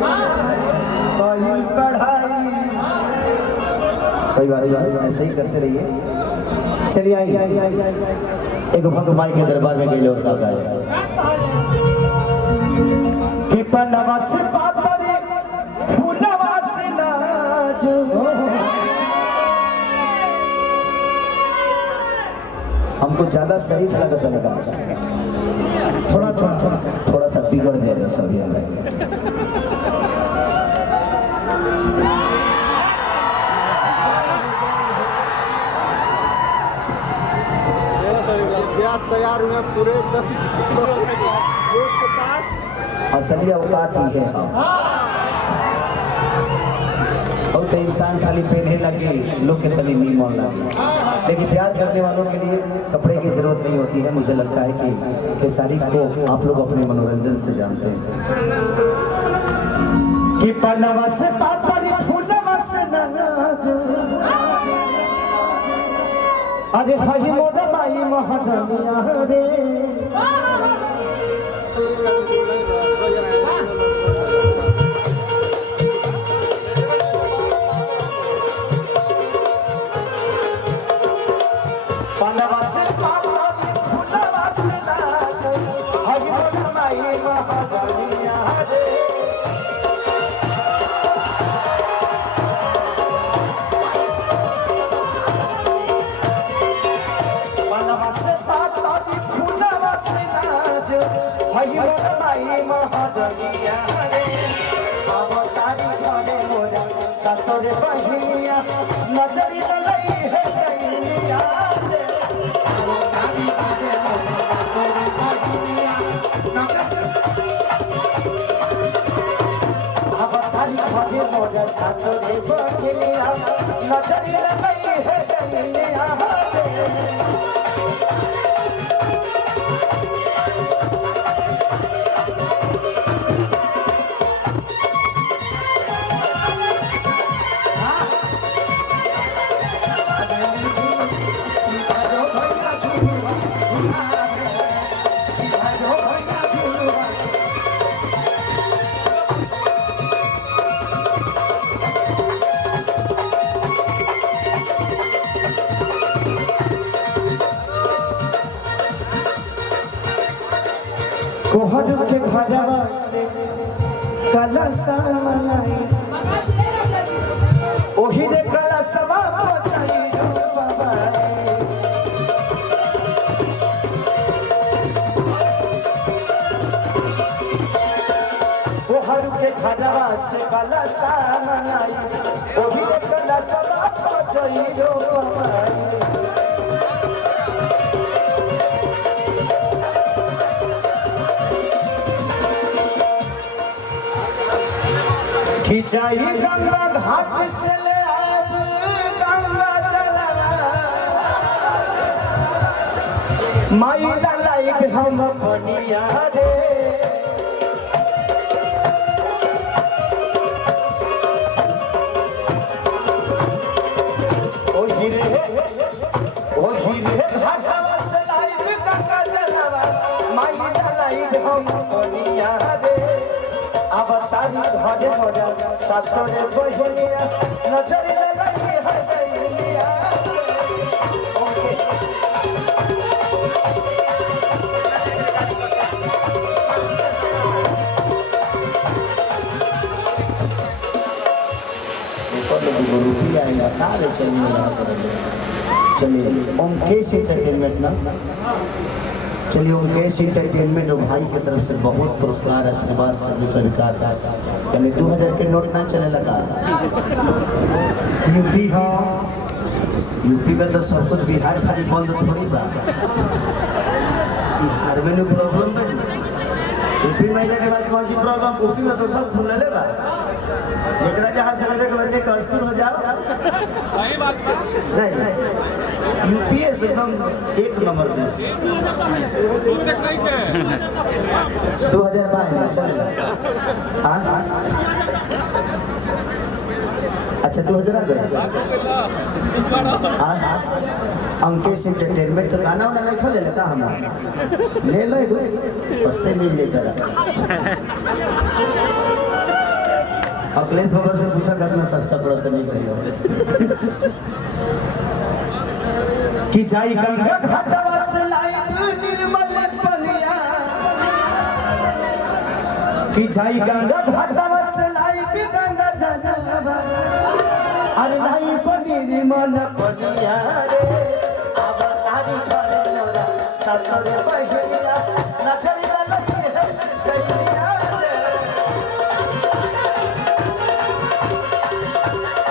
कोई पढ़ाई कोई बात ऐसे ही करते रहिए। चलिए आइए एक भक्त माई के दरबार में गई लौट का कि पन्नवा से पातरी फूलवा से नाज हमको ज्यादा सही लगा थोड़ा सा बिगड़ जाएगा सभी हम तैयार हुए पूरे असली औकात ही है और तो इंसान खाली पहने लगे लोग के तले नहीं मन लगे, लेकिन प्यार करने वालों के लिए कपड़े की जरूरत नहीं होती है। मुझे लगता है कि साड़ी को आप लोग अपने मनोरंजन से जानते हैं कि पन्नवा से पातरी फूलवा से नाज अरे हई मोर माई महारानिया रे पन्नवा से पातरी फूलवा से नाज हई मोर माई महारानिया रे हई माई महारानिया रे अवतारी घरे मोरा ससुर बहिनिया नजरी लई है गैनिया रे अवतारी घरे मोरा ससुर बहिनिया अवतारी घरे मोरा ससुर बहिनिया नजरी लई है गैनिया रे कोहर के घरवा से कलशा मनाई ओही रे कलशवा बजाई बाबा कोहर के घरवा से कलशा मनाई ओही रे कलशवा बजाई बाबा खिंचाई गंगा घाट से ले आब गंगा जलवा माई लाई हम बनिया रे ओ हीरे घाटवा से लाई गंगा जलवा माई लाई हम बनिया रे अवतारी घरे मोरा ससुर बहिनिया नजरी लगी है गैनिया रुपया आएगा काले चलिए ओमकेश एंटरटेनमेंट ना चलिए ओमकेश एंटरटेनमेंट और भाई की तरफ से बहुत पुरस्कार आशीर्वाद स्वीकार यानी 2000 के नोट ना चले लगा यूपी हाँ यूपी में तो सब कुछ बिहार खाली बंद थोड़ी बा बिहार में प्रॉब्लम बा यूपी में के बाद कौन सी प्रॉब्लम यूपी में तो सब खुलले बा एकरा जहाँ से लगे बंदे कष्ट हो जाओ सही बात नहीं यूपीएस एकदम एक नंबर देश 2012 चल अच्छा 2000 अंकेश एंटरटेनमेंट तो गाना वाना नहीं खोले लगा हमारा ले लो सस्ते मिल लेकर अखिलेश बाबा से पूछा कितना सस्ता पड़ता नहीं करियो कि जाई गंगा घाटवा से लाई निर्मल पनिया कि जाई गंगा घाटवा से लाई गंगा जलवा अरे लाई निर्मल पनिया रे अब तारी घर मोरा ससुर बहिनी